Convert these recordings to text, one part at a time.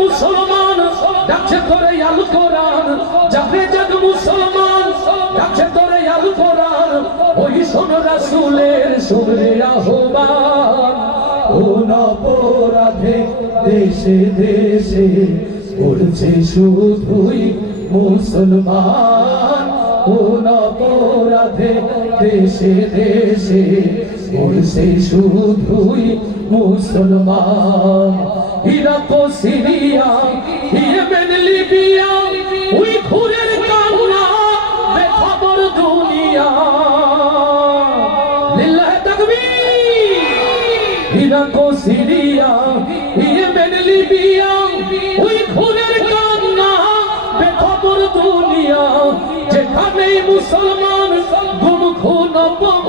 মুসলমান, ডাকছে তোরে আল কোরআন। জাগরে জাগ মুসলমান, ডাকছে তোরে আল কোরআন। ওই শোন রাসূলের শুনরে আহ্বান। কোন অপরাধে দেশে দেশে উঠছে শুধুই মুসলমান। কোন অপরাধে দেশে দেশে উঠছে শুধুই মুসলমান। ইরাক সিরিয়া, ইয়েমেন, লিবিয়া, ওই খুনের কান্না বেখবর দুনিয়া। লিল্লাহ তাকবীর। ইরাক সিরিয়া, ইয়েমেন, লিবিয়া, ওই খুনের কান্না, বেখবর দুনিয়া। যেখানেই মুসলমান গুম, খুন, অপমান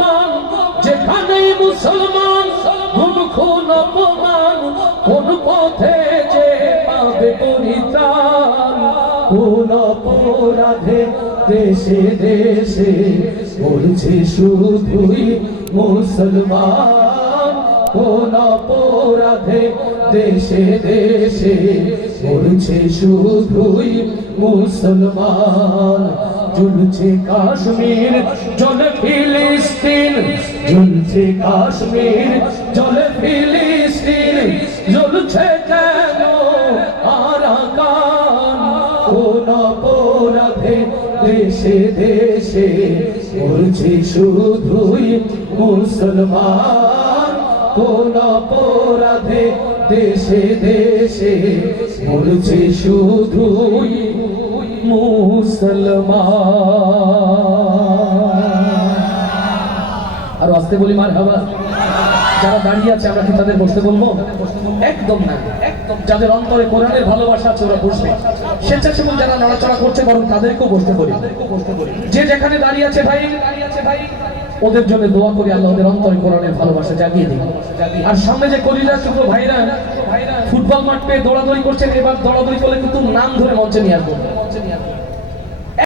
মুসলমান গুম খুন অপমান, কোন পথে যে পাবে পরিত্রাণ, কোন অপরাধে দেশে দেশে উঠছে শুধুই মুসলমান, কোন অপরাধে দেশে দেশে উঠছে শুধুই মুসলমান ঝুলছে কাশ্মীর ফিলিস্তিন ঝুলছে কাশ্মীর, জলে ফিলিস্তিন, জ্বলছে কেন আরাকান কোন অপরাধে দেশে দেশে উঠছে শুধুই মুসলমান। কোন অপরাধে দেশে দেশে উঠছে শুধুই মুসলমান। আর আসতে বলি মার হাবা যারা দাঁড়িয়ে আছে, আমরা কি তাদের বসতে বলব? একদম না। একদম যাদের অন্তরে কোরআনের ভালোবাসা আছে, ওরা বসবে। স্বেচ্ছাসেবক যারা নড়াচড়া করছে, বরং তাদেরকেও বসতে বলি। যে যেখানে দাঁড়িয়ে আছে, ভাই দাঁড়িয়ে আছে ভাই ওদের জন্য দোয়া করি, আল্লাহ ওদের অন্তরে কোরআনের ভালোবাসা জাগিয়ে দিই আর সামনে যে কলিজা টুকরো ভাইরা, ফুটবল মাঠ পেয়ে দৌড়াদৌড়ি করছেন, এবার দৌড়াদৌড়ি করলে কিন্তু নাম ধরে মঞ্চে নিয়ে আসব।